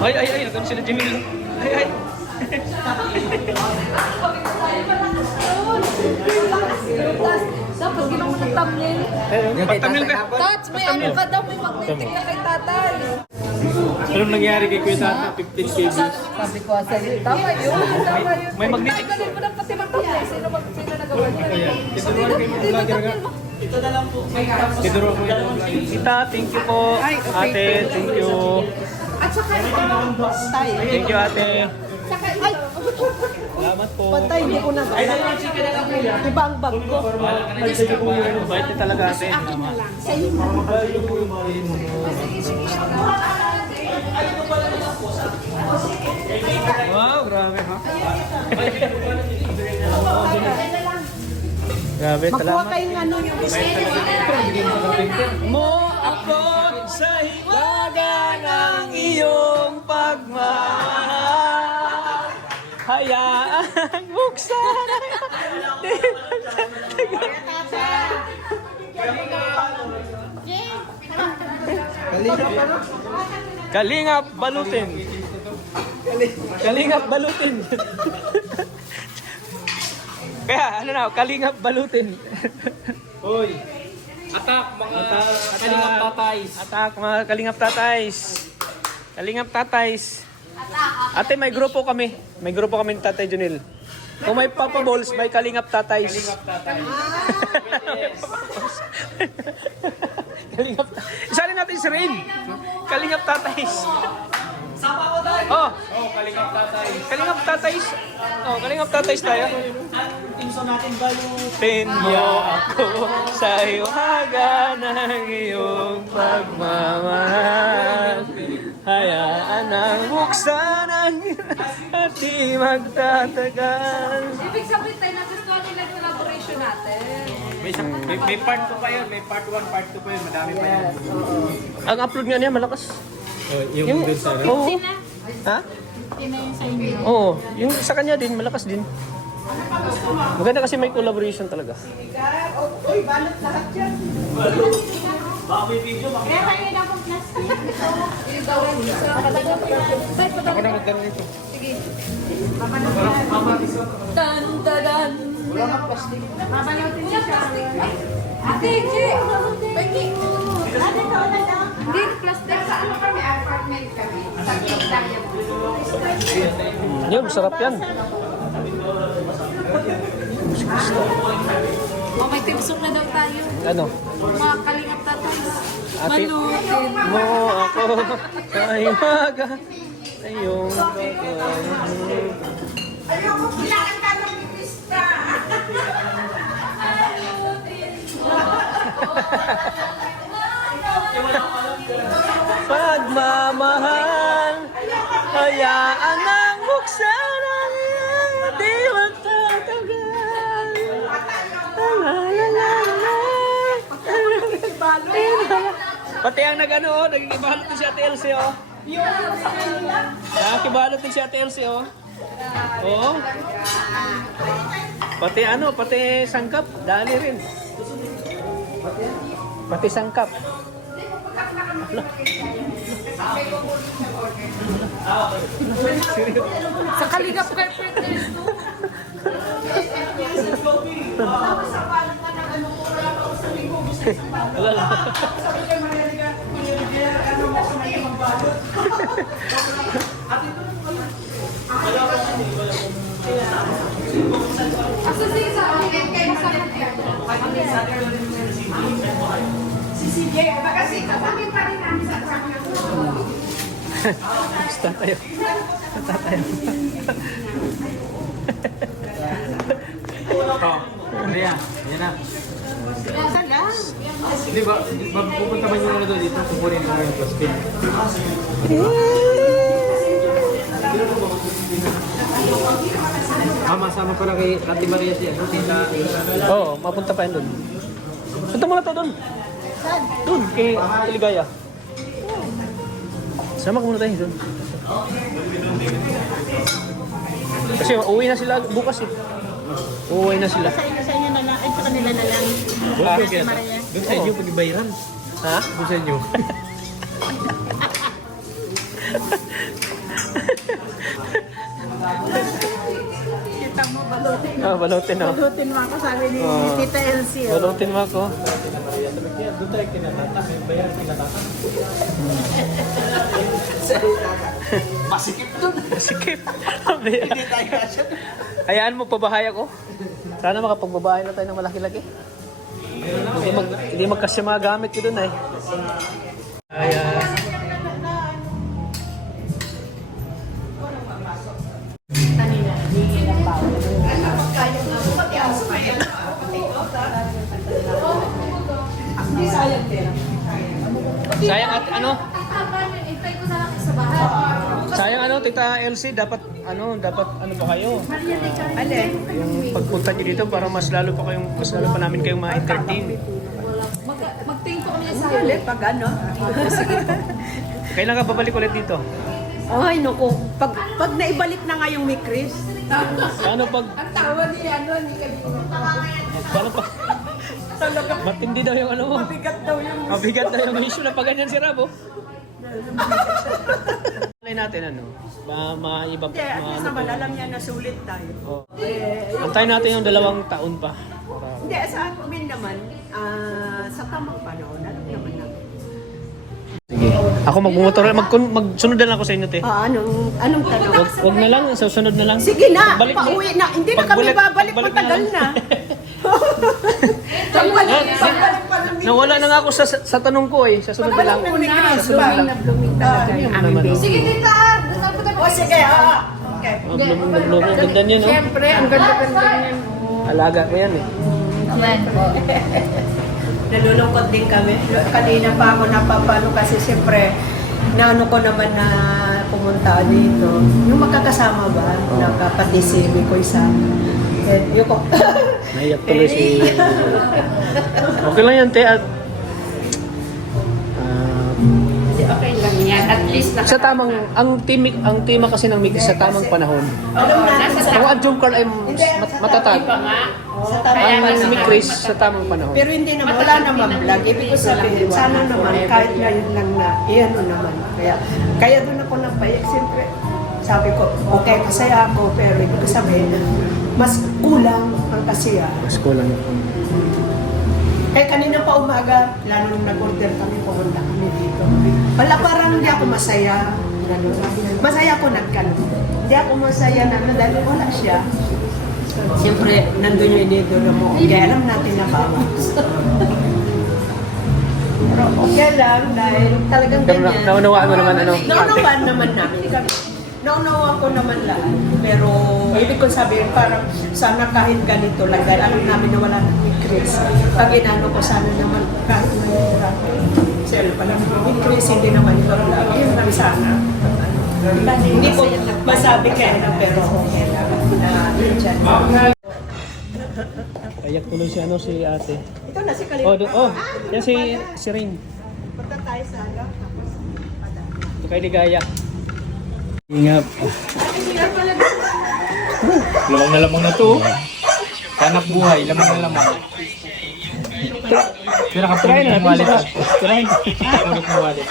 Ay, nagano sila Jimmy. Ay. Dapat ginawa ng thumbnail. Pagtamil ka. Tats, may ano ka daw, may magnetic ka kay tatay. Anong nangyari kay Kuya Tata? 15 kg. Sabi ko sa'yo, tama yun. Tama yun. May magnetic. Galing mo na pati mag-thumbnail. Sino nagawa niya? Tiduro ko yung vlogger ka. Tiduro ko yung vlogger. Tita, thank you po. Ate, thank you. At saka ito naman tayo. Thank you, ate. Saka ay, Salamat po. patay, hindi ko nagawa. Iba ang bag ko. Bait niyo talaga, ate. Sa'yo na. Wow, grabe ha. Grabe, Makuha salamat. kayong ano yung Mo ako sa hiwaga ng iyong pagmamahal. Hayaan buksan ang Kalingap balutin. Kalingap balutin. Kaya ano na, kalingap balutin. Hoy! Atak mga kalingap tatays. Atak mga kalingap tatays. Kalingap tatays. Ate, may grupo kami. May grupo kami ni Tatay Junil. Kung may Papa Balls, may kalingap tatays. Kalingap tatays. Kalingap tatays. Isali natin si Rain. Kalingap tatays. Oh, Kalingap tatays. kalingap tatays. Oh, kalingap tatays tayo. Inso natin Balutin mo ako sa iwaga ng iyong pagmamahal. Hayaan ang buksan ang at di magtatagal. Ibig sabihin tayo nagustuhan nila yung collaboration natin. May part 2 pa yan. May part 1, part 2 pa yan. Madami pa yan. Ang upload nga niya malakas. Yung dun sa Oo. Ha? Oo, yung sa kanya din malakas din. Maganda kasi may collaboration talaga. Uy, balot lahat yan. Kaya kayo na akong plastic. Ako na magdala nito. Dan. Babalotin niya siya. Ate, Che! Becky! Ate, ito na lang. Hindi, plastic. Sa ano kami, apartment kami. Sa gitna yan. Yun, sarap yan. Oh, may timpsok na daw tayo. Ano? Mga kalingap tatay. Ate, Malutin. mo ako sa iwaga ng iyong pagmamahal. Ayoko, kailangan ka ng pipista. Pagmamahal, hayaan ang buksan ang iyong di magtatagal. Pati ang nag-ano, nagkikibalot din si Ate Elsie, oh. Nakakibalot din si Ate Elsie, oh. Oo. Pati ano, pati sangkap, dali rin. Pati sangkap. Sa kalingap carpenters, no? Asa si Isa? Si CJ, kasi kapatid pa rin namin sa truck na Basta tayo. Basta tayo. Ayan. Ayan na. Asa lang? Di ba? Pupunta ba yung ano doon dito? Kukunin ko yung plastic. Sama pala kay Ate Maria siya. Tita. Oo, mapunta pa yun doon. Punta muna to doon. Saan? Doon, kay Teligaya. Sama ka muna tayo doon. Kasi uuwi na sila bukas eh. Uuwi na sila. Sa inyo na lang. Ay, sa kanila na lang. Doon Maria. Doon sa inyo pag-ibayaran. Ha? Doon sa inyo. Ah, balutin oh. Balutin mo ako, sabi ni Oh. Tita Elsie. Oh. Balutin mo ako. Doon tayo kinatata. May bayar kinatata. Masikip doon. Sikip. Hindi tayo kasya. Hayaan mo, pabahay ako. Sana makapagbabahay na tayo ng malaki-laki. Hindi magkasya mga gamit ko dun eh. Sayang at ano? Intay ko na lang sa bahay. Sayang ano, Tita Elsie, dapat ano ba kayo? Yung pagpunta niyo dito para mas lalo pa namin kayong ma-entertain. Magtingin ko kami sa ulit pag ano. Kailan ka babalik ulit dito? Ay, naku. Pag naibalik na nga yung may Chris, Paano pag Ang tawa ni ano, ni Kabino. paano pag matindi daw yung ano mo? bigat daw yung... Mabigat na yung issue na pag ganyan si Rabo. Alay natin ano, maiba Hindi, at least naman alam niya na sulit tayo. Oh. Antayin natin yung 2 taon pa. Hindi, sa amin naman, sa tamang panahon, alam naman namin. Sige. Ako magmumotor, magsunod na lang ako sa inyo, te. Anong tanong? Wag na lang, susunod na lang. Sige na, Pagbalik niyo- pauwi na. Hindi na kami pagbalik- babalik, pagbalik matagal na na. lang. Pagbalik pa ng Nawala na nga ako sa tanong ko eh. Sa sunod na lang. blooming na blooming talaga yung Ano naman? Sige, tita. Dasal po tayo. O sige, okay. Blooming. Ganda niya, no? Siyempre, ang ganda-ganda niyan. Alaga ko yan eh. Yan. Nalulungkot din kami. Kanina pa ako napapano kasi siyempre, naano ko naman na pumunta dito. Yung magkakasama ba? Nakapati si Mikoy sa... Yung ko. Naiyak tuloy si... Okay lang yan, te. At, Okay lang yan. At least sa tamang, ang tema kasi ng Mix sa tamang panahon. Alam natin sa... Ang adjunct Carl ay matatag. Sa tamang Ang panahon. Chris sa tamang panahon. Pero hindi naman, wala naman vlog. Ibig ko sabihin, sana naman, kahit ngayon lang na, iyan naman. Kaya doon ako nagpayak. Siyempre, sabi ko, okay, masaya ako, pero ibig ko sabihin, mas kulang ang kasiyahan. Mas kulang yun. Kaya kanina pa umaga, lalo nung nag-order kami, pumunta kami dito. Wala, parang hindi ako masaya. Masaya ako nagkano. Hindi ako masaya na dahil wala siya. Siyempre, nandun yung inidolo mo. Kaya alam natin na bawas. Pero okay lang dahil talagang Pero ganyan. naunawaan mo naman ano? Naunawaan naman namin kami. Naunawaan ko naman lahat. Pero ibig ko sabihin, parang sana kahit ganito lang. Dahil alam namin na wala na ni Chris. Pag inano ko sana naman kahit mahirap. Sel pala ni Chris, hindi naman ito lang. Yun lang sana. Hindi ko masabi kaya na pero okay lang. Na dyan. Ayak tuloy si ano si ate. Ito na si Oh, Kalina. yan si Rain. Punta tayo sa aga. Ito kay Ligaya. Ingap. Lamang na lamang na to. Hanap buhay, lamang na lamang. Pero Try na kapulot ng wallet. Try. Kapulot ng wallet.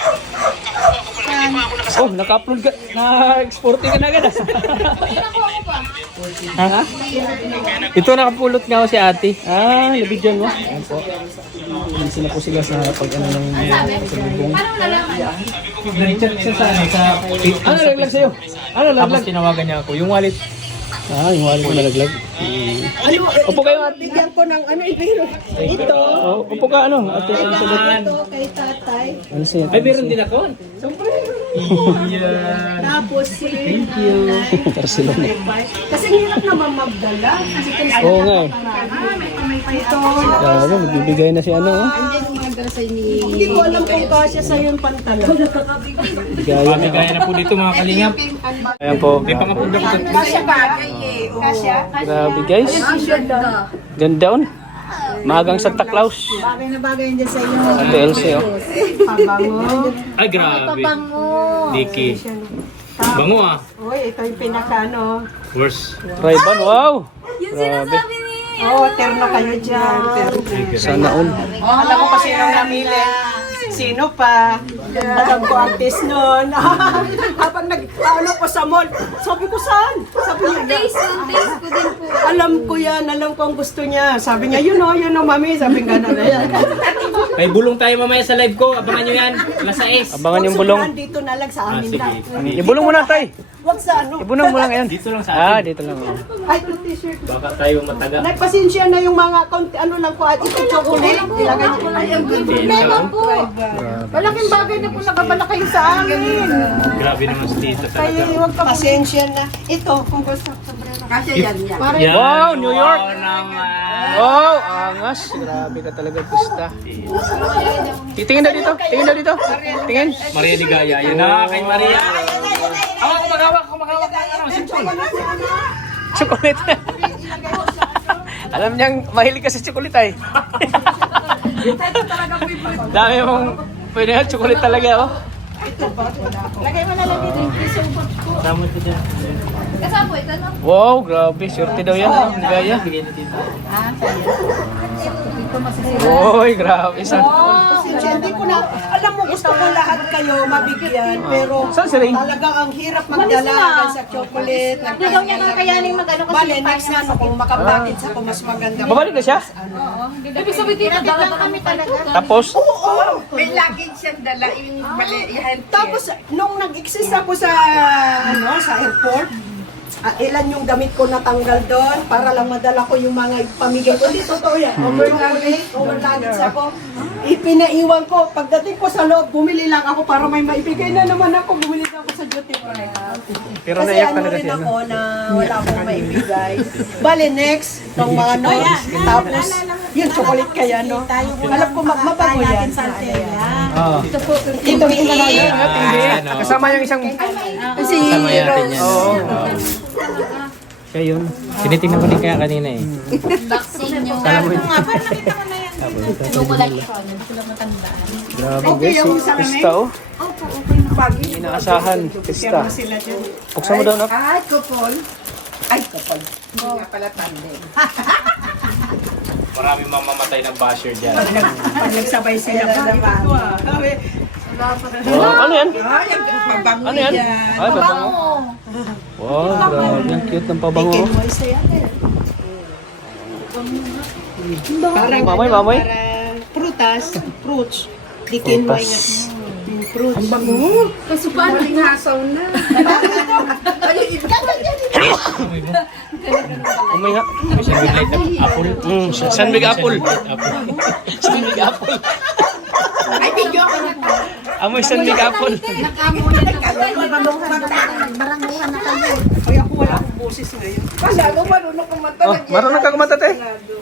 Oh, naka-upload ka. Na-exporting ka na agad. Ha? Ito nakapulot nga ako si ate. Ah, nabidyan mo? Ayan po. Hindi na po sila sa pag-ano ng salubong. Paano nalaman? Na-recharge siya sa Ano nalaglag sa'yo? Ano Tapos nalaglag? tinawagan niya ako. Yung wallet. Ah, yung wallet mo nalaglag. Ano, Upo kayo ate. bigyan ko ng ano, ibiro. Ito. Oh, upo ka ano? Ate, ano sa Ito kay tatay. Ano siya? Ay, meron din ako. Iya. Tapos si... Thank you. Sila na. Kasi hirap naman magdala. Kasi kung Oo nga eh. ito. Grabe, magbibigay na si ano. Oh. Hindi ko alam kung kasya sa yung pantalon. Bigaya na. Kaya na po dito mga kalingap. Ayan po. May pangapunda ko sa Kasya bagay eh. Kasya? Grabe guys. Ganda on. Magang Santa Claus. Bagay na bagay din sa iyo. Ate Elsie oh. Pabango. Ay, grabe. Diki. Bango ah. Uy, ito yung pinaka ano. Worse. Ray-Ban, wow. Grabe. Oo, terno kayo dyan. Sana all. Alam mo kasi nung namili. Sino pa? Alam ko artist nun. Habang nag-ano ko sa mall. Sabi ko, saan? Sabi niya, Taste ko din po. alam ko yan, alam ko ang gusto niya. Sabi niya, yun o, mami. Sabi nga na yan. May bulong tayo mamaya sa live ko. Abangan nyo yan. Alas 6. Abangan yung bulong. Dito na lang sa amin Sige. lang. Ibulong mo na, tay. Huwag sa ano. Ibulong mo lang yan. Dito lang sa atin. Dito lang. Oh. Ay, yung t-shirt. Baka tayo mataga. Nagpasensya na yung mga ano lang ko at ito chocolate. Ilagay niyo. Ay, ang problema po. Malaking bagay na po nakabala kayo sa amin. Grabe naman si tita Kaya talaga. huwag ka pasensya na. Ito, kung gusto. Kasi yan. Yan. Wow, New York. Wow naman. Oh, angas. Grabe ka talaga, pista. Tingin daw dito. Tingin daw dito. Tingin. Maria Ligaya. Yan na kay Maria. Ako, kumagawak. Chocolate. Alam niyang mahilig ka sa chocolate ay. Dami mong pwede nga chocolate talaga oh. Lagay mo na lang dito yung piso. Tama ito dyan. Kasama po, ito no? Wow, grabe. Surte daw yan. Oh. Ligaya. Bigyan na dito. Dito masisira. Oy, grabe. Saan? Pasensya, hindi ko na, alam mo gusto ko lahat kayo mabigyan, pero Saan si Rain? talagang ang hirap magdala hanggang sa chocolate. Hindi daw niya kakayanin mag-ano kasi Bale, next na ano, kung makapakits ako, mas maganda. Babalik na siya? Ibig sabihin dito, dala kami talaga. Tapos? May luggage siyang dala, yung mali, yung Tapos, nung nag-exist ako sa, sa airport, ilan yung gamit ko natanggal doon para lang madala ko yung mga pamigay ko. Hindi, totoo yan. Overluggage ako. Ipinaiwan ko. Pagdating ko sa loob, bumili lang ako para may maibigay na naman ako. Bumili na ako sa duty free. Pero Kasi naiyak ano talaga rin siya. ako na wala akong maibigay. Bale, next, itong mga notes. Tapos, yun, chocolate kaya, no? Alam ko, mabago yan. Oo. Ito yung Kasama yung isang... si Sama natin Rose. yan. Oo. Siya yun. Tinitingnan ko din kaya kanina eh. Vaccine yung election. Hindi sila matandaan. Grabe Okay, guys. yung sa Pista oh. Inaasahan. Pista. Sila dyan. Buksan mo daw na. Ay, kupol. Ay, kupol. Hindi nga pala tandem. Maraming mamamatay ng basher dyan. Pag nagsabay sila. Wow, ano yan? Ay, ang mabango Ano yan? yan. Ay, babango. Wow, grabe. Ang cute ng pabango. Parang Mamoy, mamoy. Parang prutas. Fruits. Dikinway nga. Fruits. Ang bango. Kasi paano yung hasaw na? Amoy nga. May sandwich light na apple. Sandwich apple. Apple. Sandwich apple. Ay, video ako na. Amoy sandwich apple. Ay, ako wala akong boses ngayon. Kasi ako marunong kumanta. Oh, marunong ka kumanta te.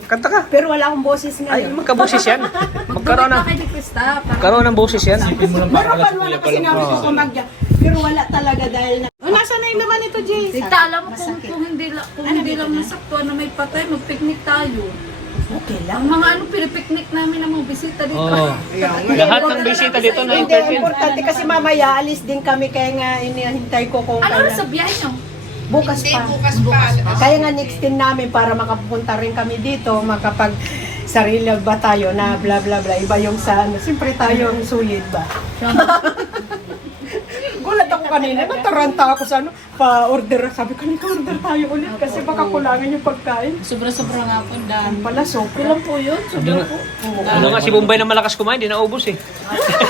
Kanta ka. Pero wala akong boses Ay, ngayon. magkabusis yan. Magkaroon ng, Kay Krista. magkaroon ng busis yan. Isipin mo lang Pero para wala sa kuya pa kasi lang. sinabi ko kumagya. Pero wala talaga dahil na... Nasaan na yung naman ito, Jay? Tita, alam mo kung hindi lang nasaktuan na may patay, mag-picnic tayo. Okay lang. Ang mga pinipiknik namin ng mga bisita dito. Oo. Lahat ng bisita dito na Hindi, entertain. importante kasi mamaya alis din kami kaya nga inihintay ko kung Ano na kailan. sa biyahe nyo? Bukas Hindi, pa. bukas pa. Kaya nga next din namin para makapunta rin kami dito, makapag sarili ba tayo na bla bla bla. Iba yung sa ano, siyempre tayo ang sulit ba? Gulat ako kanina, nataranta ako sa ano, pa-order. Sabi ko, order tayo ulit kasi baka kulangan yung pagkain. Sobra-sobra nga po, Dan. Pala, so, Ilan po yun? Sobra po. Ano nga si Bombay na malakas kumain, di naubos eh.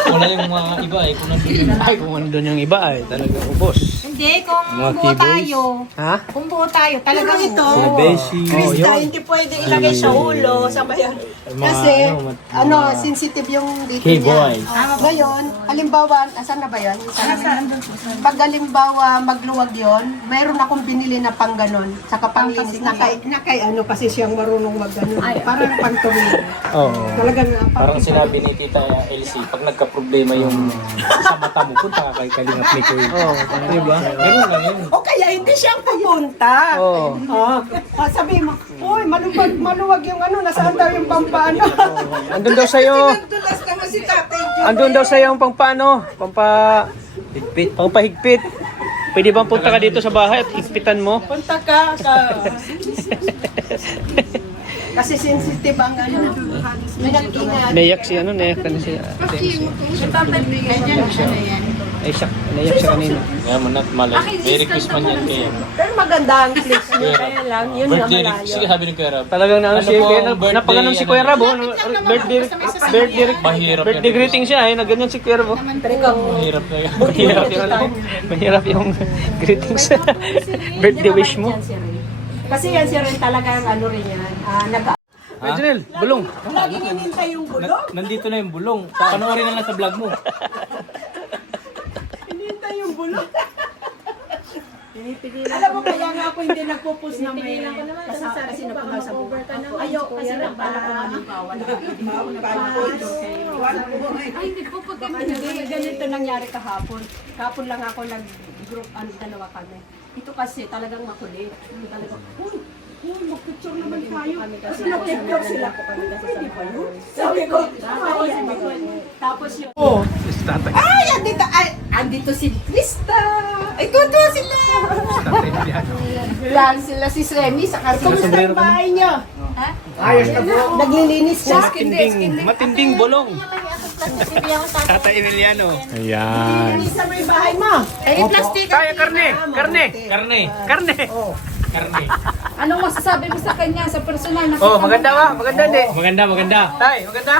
Wala yung mga iba eh. Kung nandun. Ay, kung ano doon yung iba ay talaga ubos. Hindi, kung Mga buo keyboards. tayo, Ha? kung buo tayo, talagang ito, Beshi. Krista, hindi pwede ilagay sa ulo, sa bayan. Kasi, sensitive yung dito K-boy. niya. Ngayon, halimbawa, asan na ba yan? Pag halimbawa magluwag yon, mayroon akong binili na pang ganon, saka panglinis, nakay ano kasi siyang marunong mag ganon. Parang pang tumingin. Oo. Talagang Parang sinabi ni Tita Elsie, pag nagka-problema yung sa mata mo, punta ka kay Kalingap ni Kuya. Oo. Diba? Ganun lang yun. o kaya hindi siyang pupunta. Oo. Sabi mo, uy, maluwag yung ano, nasaan daw yung pampano? Andun daw sa'yo. Dulas naman si tatay. Andun daw sa'yo yung pangpaano. Higpit. Pangpahigpit. Pwede bang punta ka dito sa bahay at higpitan mo? Punta ka sa... Kasi sensitive ang ano. Ingat-ingat. Naiyak si ano, naiyak ka na si ate. Tatay, ganyan. Ano yan? Ay, siya. Naiyak siya kanina. Kaya mo not malay. May request man yan kaya. Pero maganda ang place niyo, kaya lang, yun nga Birthday, malayo. sige sabi ni Kuya Rab. Talagang Ano si po Kuya, ang birthday, napaganon si ano Kuya yun? Rab, Mahirap birthday yan. greeting siya, nagganyan si Kuya Rab. Mahirap na yan. Mahirap yung greetings. Birthday wish mo. Kasi yan siya rin talaga ang ano rin yan. Ay, Janelle, bulong. Lagi ninintay yung bulong. Nandito na yung bulong. Panoorin na lang sa vlog mo. Hinintay yung bulong. Alam mo, kaya nga ako hindi nagpo-post na may kasama kasi napagasa mo. Ayaw, kasi nagpala ko halimbawa. Ay, hindi po pag Hindi, ganito nangyari kahapon. Kahapon lang ako nag-group, dalawa kami. Ito kasi talagang makulit. Talagang, mag-picture naman tayo. Kasi na-picture sila. Pwede ba yun? Sabi ko, tapos yun. Ay, andito si Krista. Ay, tuto sila. Yan sila si Remy sa Kumusta ang bahay niyo? Ayos na bro. Naglilinis siya? Matinding bulong. Tata Emiliano. Ayan. Isa mo yung bahay mo? Ay, plastic. Kaya karne. Karne. Anong masasabi mo sa kanya sa personal na Oh, maganda ba? Maganda hindi. Maganda. Tay, maganda?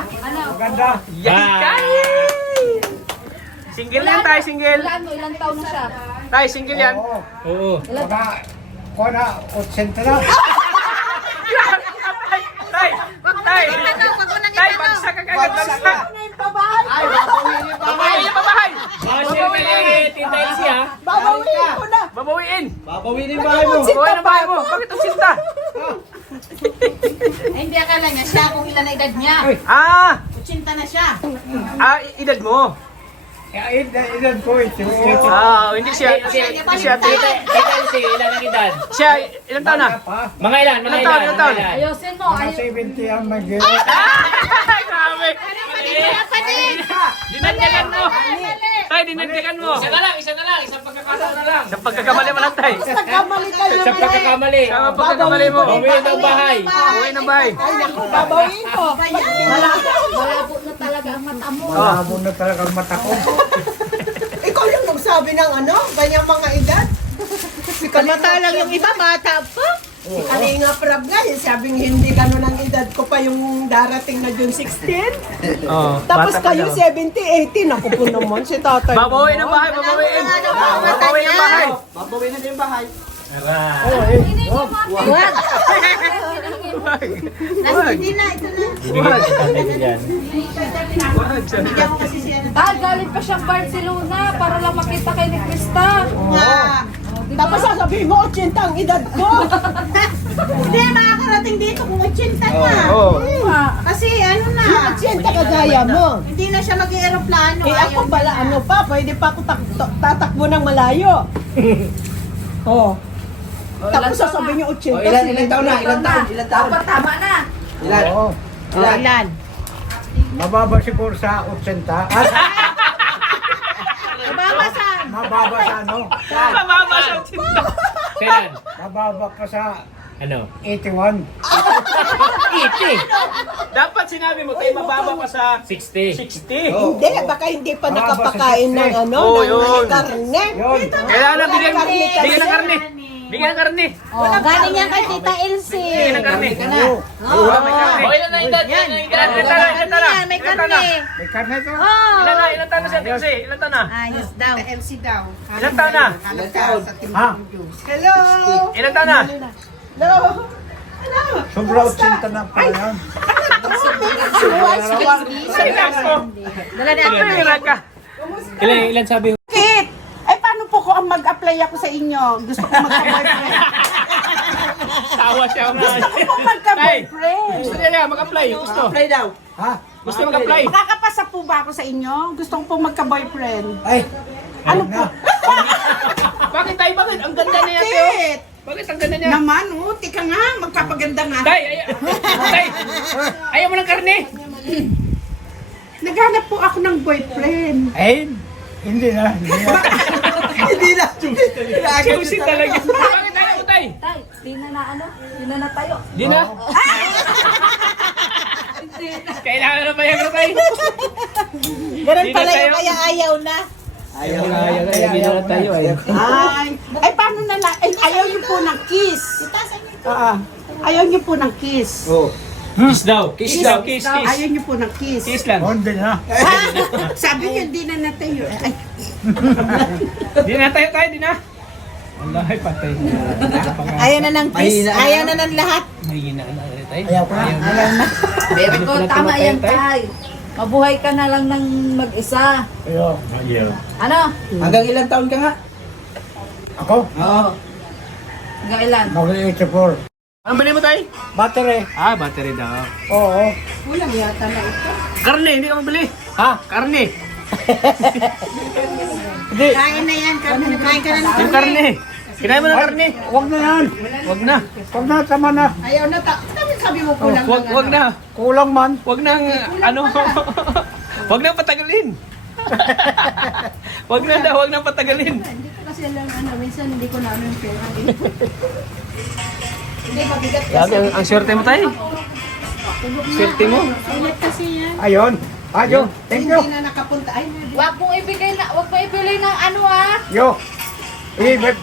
Maganda. Yan. Single yan, tay, single. Ilang taon na siya? Tay, single yan. Oo. Baka, kuha na, 80 na. Tay, tay, bagsak ka kagad, bagsak. Ay, babawin niyo pa. Babawiin yung babahay. Babawiin. Tita Elsie ha. Babawiin ko na. Babawiin. Babawin yung bahay mo. Babawiin ang bahay mo. Bakit ang sinta? Ay, hindi akala niya siya kung ilan na edad niya. Ah, 80 na siya. edad mo. Edad ko ito. Hindi siya. Tita Elsie, ilan ang edad? Siya, ilang taon na? Mga ilan? Mga Ilang taon, ilang taon? Ayusin mo. 70 ang mag- Grabe. Dinagdagan mo. Tay, dinagdagan mo. Isa na lang. Isang pagkakataon na lang. Sa pagkakamali mo lang, tay. Nagkamali kayo. Sa pagkakamali. Sa pagkakamali mo. Babawiin ang bahay. Babawiin ang bahay. Babawiin ko. Malabo na talaga ang mata mo. Malabo na talaga ang mata ko. Ikaw yung magsabi ng ano, ganyang mga edad. Mata lang yung iba, mata pa. Si Kalinga Prab nga, yung sabing hindi ganun ang edad ko pa yung darating na June 16. Oh, Tapos bata pa kayo daw. 70, 80. Naku po naman si tatay. Babawiin ang bahay, babawiin. Babawiin ang bahay. Babawin na din yung bahay. Hindi na, ito na. Bigyan mo kasi siya ng Galing pa siyang Barcelona para lang makita kay ni Krista. Tapos sasabihin mo, 80 ang edad ko. Hindi, makakarating dito kung 80 na. Kasi ano na, 80 kagaya mo. hindi na siya mag-aeroplano. Eh ako pala, ano pa, pwede pa ako tatakbo ng malayo. Oh. Tapos sasabihin niyo 80. Ilan taon na? Ilan taon? Dapat tama na. Ilan? Ilan? Mababa siguro sa 80. Mababa sa... Mababa sa ano? Mababa sa tinta. Kailan? Mababa ka sa Ano? 81. Dapat sinabi mo, tayo mababa pa sa 60. 60. Hindi, baka hindi pa nakapakain ng ano, Oo, ng yun. karne. Yun. Kailangan na bigyan ng karne. Bigyan ng karne. Galing yan kay Tita Elsie. Bigyan ng karne. Oo. May karne. Okay na edad. Ilan na? May karne. May karne to? Ilan taon na siya, Tinsi? Ilan taon na? Ayos daw. Elsie daw. Ilan taon na? Ha? Hello! Ilan taon na? Hello! Sobra 80 na pala yan. Relax mo. Dala na ako. Relax ka. Ilan sabi mo? Bakit? Ay, paano po ko ang mag-apply ako sa inyo? Gusto ko magka-boyfriend. Tawa siya. Gusto ko magka-boyfriend. Gusto niya mag-apply. Gusto. Play daw. Ha? Gusto mag-apply. Makakapasa po ba ako sa inyo? Gusto ko po magka-boyfriend. Ay. Ano na? Bakit tayo? Bakit? Ang ganda niya, Teo. Bakit? Bakit ang ganda niya? Naman, oh, tika nga, magpapaganda nga. Tay, ayaw mo ng karne. Naghanap po ako ng boyfriend. Ay. Hindi na. Hindi na. Hindi na. Juicy talaga. Bakit tayo mo, Tay? Tay, di na na tayo. Di na. Kailangan na ba yan, Tay? Ganun Di na pala tayo. yung kaya ayaw na. Ayaw na tayo. Ay, paano na lang? Ay, ayaw niyo po ng kiss. Ayaw niyo po ng kiss. Oh. Kiss daw. Kiss daw. Kiss. Ayaw niyo po ng kiss. Kiss lang. Hindi na. Sabi niyo, di na tayo. Ay, Di na tayo. Di na. Allah, ay patay. ayaw na ng kiss. Ayaw na ng lahat. May ginaan na tayo. Ayaw ko na. Very good, tama yan, Tay. Mabuhay ka na lang ng mag-isa. Ayaw. Ano? Hanggang ilang taon ka nga? Ako? Hanggang ilan? Mag-84. Anong bili mo tayo? Battery. Battery daw. Oo. Kulang yata na ito. Karne, hindi ka mabili. Ha? Karne. Kain na yan. Kain ka na ng Yung karne. Kinain mo ng karne. Huwag na yan. Wag na. Huwag na, tama na. Ayaw na. Sabi mo kulang Wag na. Kulang man. Wag nang ano. Wag nang patagalin. Wag nang patagalin. Hindi ko kasi alam, minsan hindi ko na ano yung pera. Hindi, mabigat Grabe, ang swerte mo tayo. Swerte mo. Ulit kasi yan. Ayun. Ayo. Thank you. Hindi na nakapunta. Ay, Wag mong ibigay na, wag mo ibili ng ano Yo.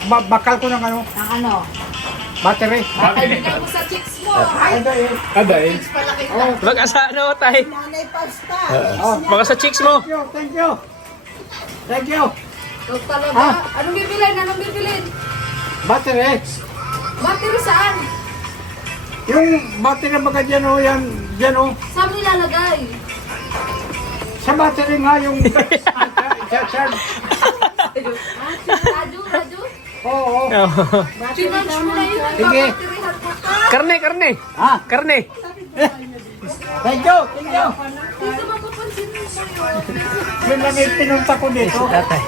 Bakal ko ng ano. Ang ano? Battery. Ibigay mo sa chicks mo. Aday. Baka sa ano tayo. nanay pasta. Baka sa chicks mo. Thank you. Thank you. Ikaw talaga. Anong bibilin? Anong bibilin? Battery. Battery saan? Yung battery baga dyan o yan. Dyan o. Saan mo ilalagay? Sa battery nga yung charge. Radyo? Oo. Chinange mo na yun. Sige. Babaterihan mo ka. Karne. Ha? Karne. Thank you. Thank you. Dito mapapansin mo yun. Yun lang yung pinunta ko dito. Tatay.